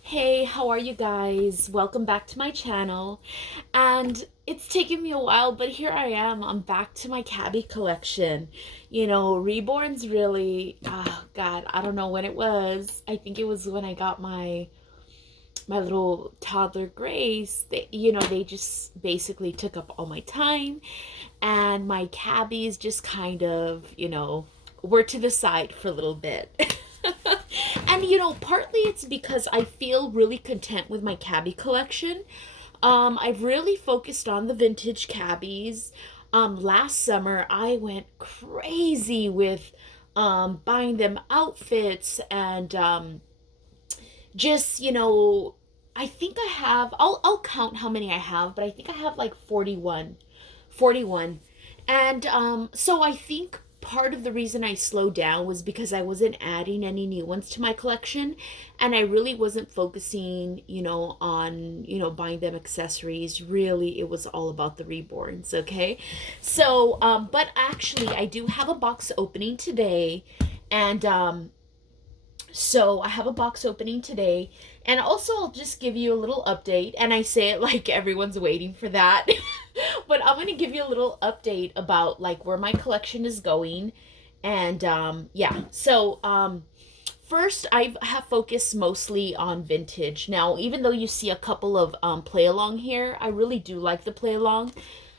Hey, how are you guys? Welcome back to my channel. And it's taken me a while, but here I am. I'm back to my Cabby collection. Reborn's really, oh God, I don't know when it was. I think it was when I got my little toddler Grace. They just basically took up all my time, and my Cabbies just kind of, were to the side for a little bit. And partly it's because I feel really content with my cabbie collection. I've really focused on the vintage cabbies. Last summer I went crazy with buying them outfits and just I think I have. I'll count how many I have, but I think I have like 41. 41. And so I think part of the reason I slowed down was because I wasn't adding any new ones to my collection, and I really wasn't focusing, on, buying them accessories. Really, it was all about the reborns, okay? So, but actually, I do have a box opening today, and so I have a box opening today, and also I'll just give you a little update. And I say it like everyone's waiting for that, but I'm gonna give you a little update about like where my collection is going, and yeah. So first I have focused mostly on vintage. Now, even though you see a couple of play along here, I really do like the play along,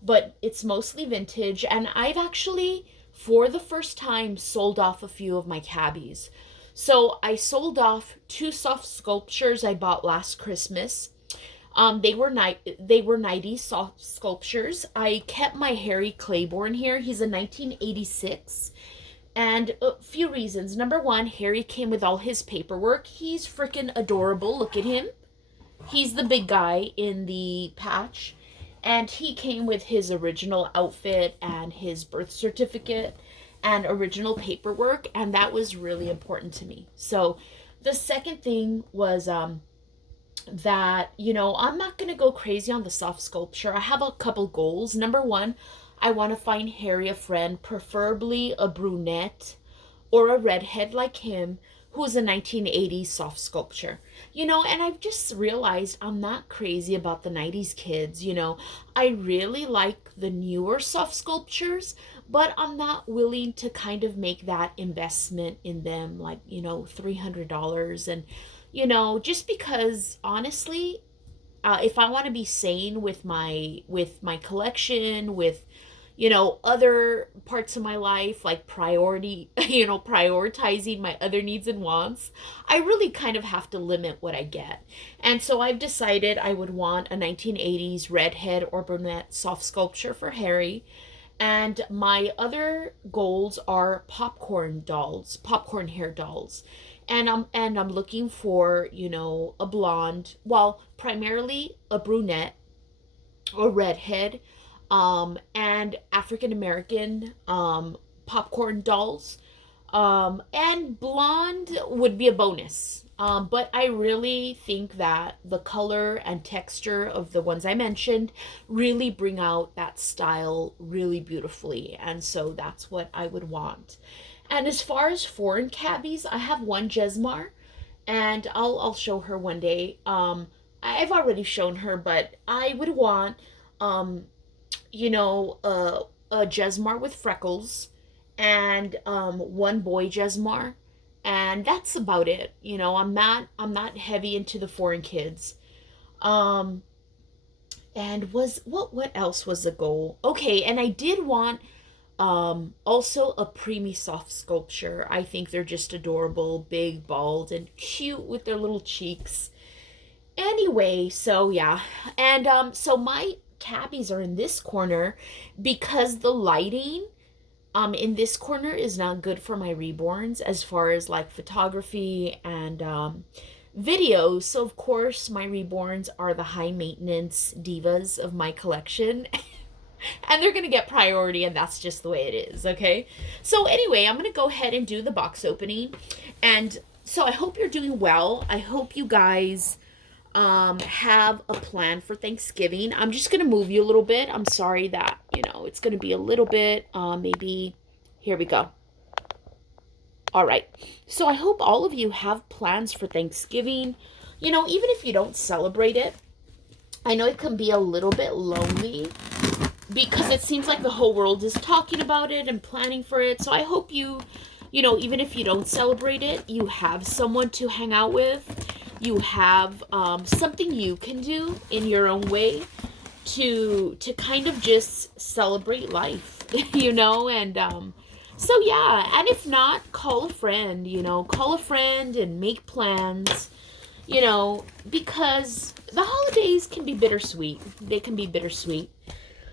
but it's mostly vintage, and I've actually for the first time sold off a few of my cabbies. So I sold off two soft sculptures I bought last Christmas. They were 90s soft sculptures. I kept my Harry Claiborne here. He's a 1986. And a few reasons. Number one, Harry came with all his paperwork. He's freaking adorable. Look at him. He's the big guy in the patch. And he came with his original outfit and his birth certificate and original paperwork, and that was really important to me. So the second thing was that I'm not going to go crazy on the soft sculpture. I have a couple goals. Number one, I want to find Harry a friend, preferably a brunette or a redhead like him, who's a 1980s soft sculpture. And I've just realized I'm not crazy about the 90s kids. I really like the newer soft sculptures, but I'm not willing to kind of make that investment in them, like, $300. And, just because honestly, if I want to be sane with my collection, with other parts of my life, like prioritizing my other needs and wants, I really kind of have to limit what I get. And so I've decided I would want a 1980s redhead or brunette soft sculpture for Harry. And my other goals are popcorn dolls, popcorn hair dolls. And I'm looking for, a blonde, well, primarily a brunette or redhead, and African American popcorn dolls. And blonde would be a bonus. But I really think that the color and texture of the ones I mentioned really bring out that style really beautifully. And so that's what I would want. And as far as foreign cabbies, I have one Jesmar, and I'll show her one day. I've already shown her, but I would want a Jesmar with freckles, and one boy Jesmar, and that's about it. I'm not heavy into the foreign kids. Um, and was what else was the goal? Okay, and I did want also a preemie soft sculpture. I think they're just adorable, big, bald, and cute with their little cheeks. Anyway, so yeah. And so my cabbies are in this corner because the lighting in this corner is not good for my reborns as far as like photography and videos. So of course my reborns are the high maintenance divas of my collection. And they're gonna get priority, and that's just the way it is, okay? So anyway, I'm gonna go ahead and do the box opening. And so I hope you're doing well. I hope you guys have a plan for Thanksgiving. I'm just gonna move you a little bit. I'm sorry that it's gonna be a little bit maybe. Here we go. All right. So I hope all of you have plans for Thanksgiving. Even if you don't celebrate it, I know it can be a little bit lonely because it seems like the whole world is talking about it and planning for it. So I hope even if you don't celebrate it, you have someone to hang out with. You have something you can do in your own way to kind of just celebrate life, and so yeah, and if not, call a friend and make plans, because the holidays can be bittersweet. They can be bittersweet.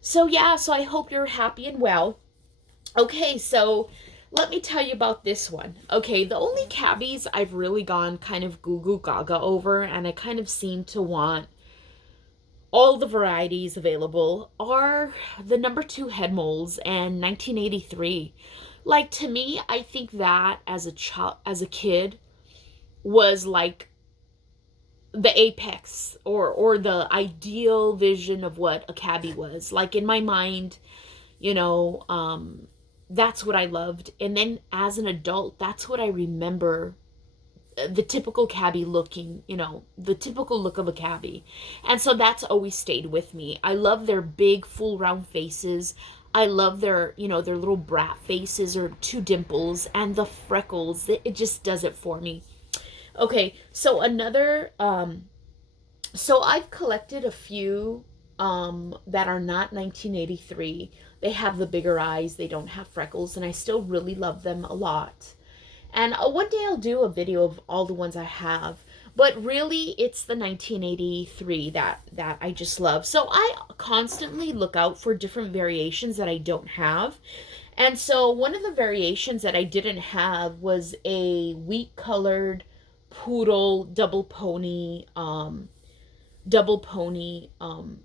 So yeah, so I hope you're happy and well. Okay, so let me tell you about this one. Okay, the only cabbies I've really gone kind of goo goo gaga over, and I kind of seem to want all the varieties available, are the number two head molds and 1983. Like, to me, I think that as a kid, was like the apex, or the ideal vision of what a cabbie was. Like, in my mind, you know, that's what I loved. And then as an adult, that's what I remember the typical cabbie looking, the typical look of a cabbie. And so that's always stayed with me. I love their big, full round faces. I love their little brat faces or two dimples and the freckles. It just does it for me. Okay, so so I've collected a few that are not 1983. They have the bigger eyes, they don't have freckles, and I still really love them a lot. And one day I'll do a video of all the ones I have. But really, it's the 1983 that I just love. So I constantly look out for different variations that I don't have. And so one of the variations that I didn't have was a wheat colored poodle double pony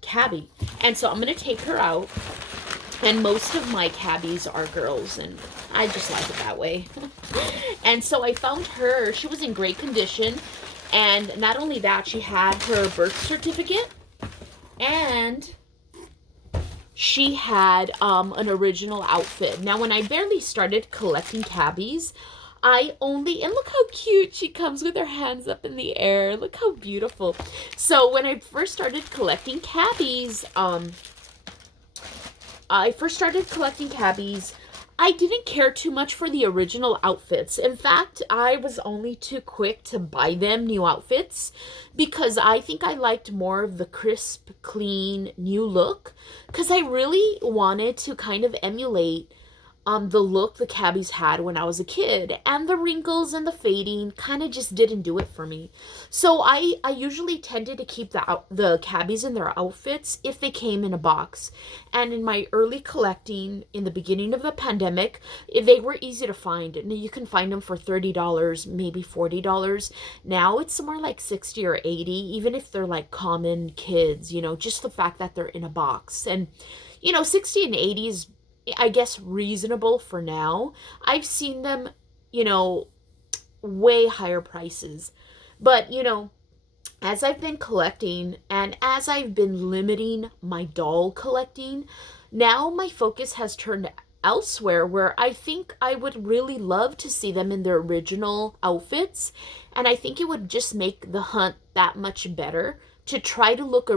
cabbie. And so I'm going to take her out. And most of my cabbies are girls, and I just like it that way. And so I found her. She was in great condition. And not only that, she had her birth certificate. And she had an original outfit. Now, when I barely started collecting cabbies, and look how cute she comes with her hands up in the air. Look how beautiful. So when I first started collecting cabbies, I didn't care too much for the original outfits. In fact, I was only too quick to buy them new outfits because I think I liked more of the crisp, clean, new look, because I really wanted to kind of emulate the look the cabbies had when I was a kid, and the wrinkles and the fading kind of just didn't do it for me. So I usually tended to keep the cabbies in their outfits if they came in a box. And in my early collecting, in the beginning of the pandemic, they were easy to find. And you can find them for $30, maybe $40. Now it's somewhere like 60 or 80, even if they're like common kids, just the fact that they're in a box. And 60 and 80 is, I guess, reasonable for now. I've seen them, way higher prices. But, as I've been collecting and as I've been limiting my doll collecting, now my focus has turned elsewhere, where I think I would really love to see them in their original outfits. And I think it would just make the hunt that much better to try to look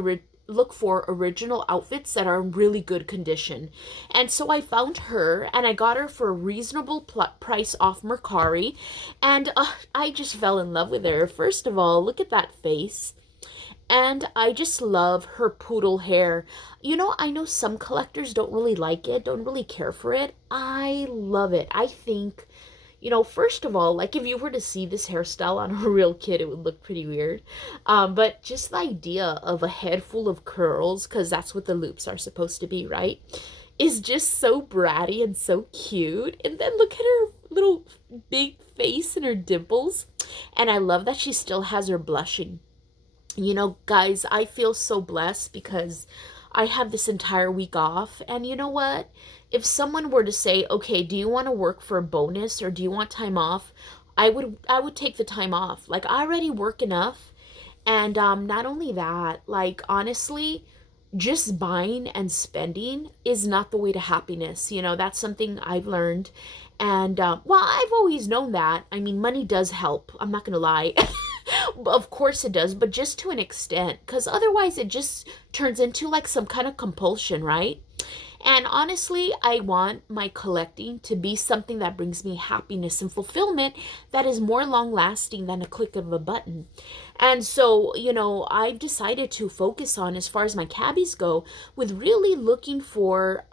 for original outfits that are in really good condition. And so I found her, and I got her for a reasonable price off Mercari, and I just fell in love with her. First of all, look at that face. And I just love her poodle hair. I know some collectors don't really like it, don't really care for it. I love it. I think, first of all, like, if you were to see this hairstyle on a real kid, it would look pretty weird. But just the idea of a head full of curls, because that's what the loops are supposed to be, right, is just so bratty and so cute. And then look at her little big face and her dimples. And I love that she still has her blushing. Guys, I feel so blessed because I have this entire week off. And you know what? If someone were to say, okay, do you want to work for a bonus or do you want time off? I would take the time off. Like, I already work enough. And not only that, like, honestly, just buying and spending is not the way to happiness. You know, that's something I've learned. And well, I've always known that. I mean, money does help. I'm not going to lie. Of course it does, but just to an extent, because otherwise it just turns into like some kind of compulsion, right? And honestly, I want my collecting to be something that brings me happiness and fulfillment that is more long lasting than a click of a button. And so, you know, I've decided to focus on, as far as my cabbies go, with really looking for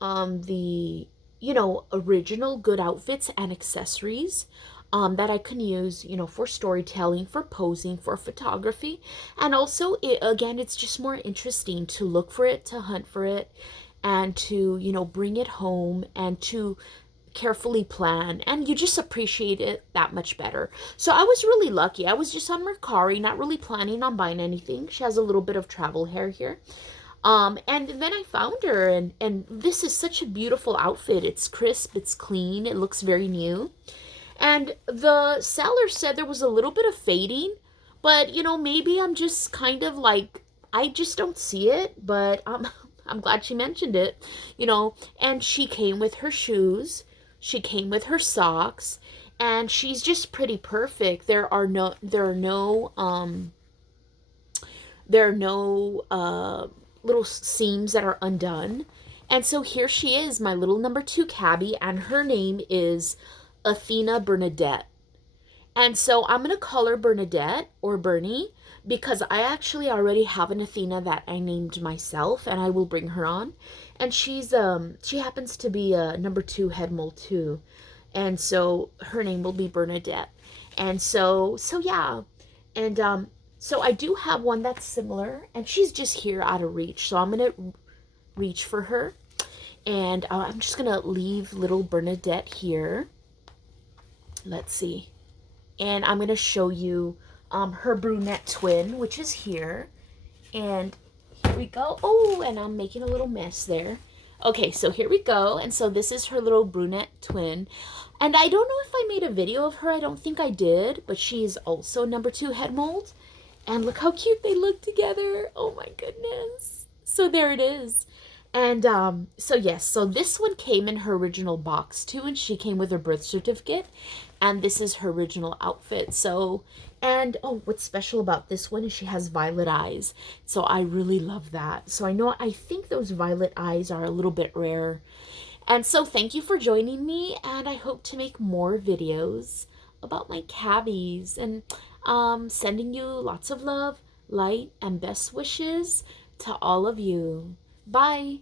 the, you know, original good outfits and accessories that I can use, you know, for storytelling, for posing, for photography. And also, again, it's just more interesting to look for it, to hunt for it, and to, you know, bring it home and to carefully plan, and you just appreciate it that much better. So I was really lucky. I was just on Mercari, not really planning on buying anything. She has a little bit of travel hair here. And then I found her, and this is such a beautiful outfit. It's crisp, it's clean, it looks very new. And the seller said there was a little bit of fading, but you know, maybe I'm just kind of like, I just don't see it, but I'm glad she mentioned it, you know. And she came with her shoes, she came with her socks, and she's just pretty perfect. There are no little seams that are undone. And so here she is, my little number 2 cabbie, and her name is Athena Bernadette. And so I'm going to call her Bernadette or Bernie because I actually already have an Athena that I named myself, and I will bring her on. And she happens to be a number 2 head mold too. And so her name will be Bernadette. And so yeah. And so I do have one that's similar, and she's just here out of reach. So I'm going to reach for her. And I'm just going to leave little Bernadette here. Let's see. And I'm going to show you her brunette twin, which is here. And here we go. Oh, and I'm making a little mess there. Okay, so here we go. And so this is her little brunette twin. And I don't know if I made a video of her. I don't think I did. But she's also number 2 head mold. And look how cute they look together. Oh my goodness. So there it is. And so yes, so this one came in her original box too, and she came with her birth certificate, and this is her original outfit. So, and oh, what's special about this one is she has violet eyes. So I really love that. So I think those violet eyes are a little bit rare. And so thank you for joining me, and I hope to make more videos about my cabbies, and sending you lots of love, light, and best wishes to all of you. Bye.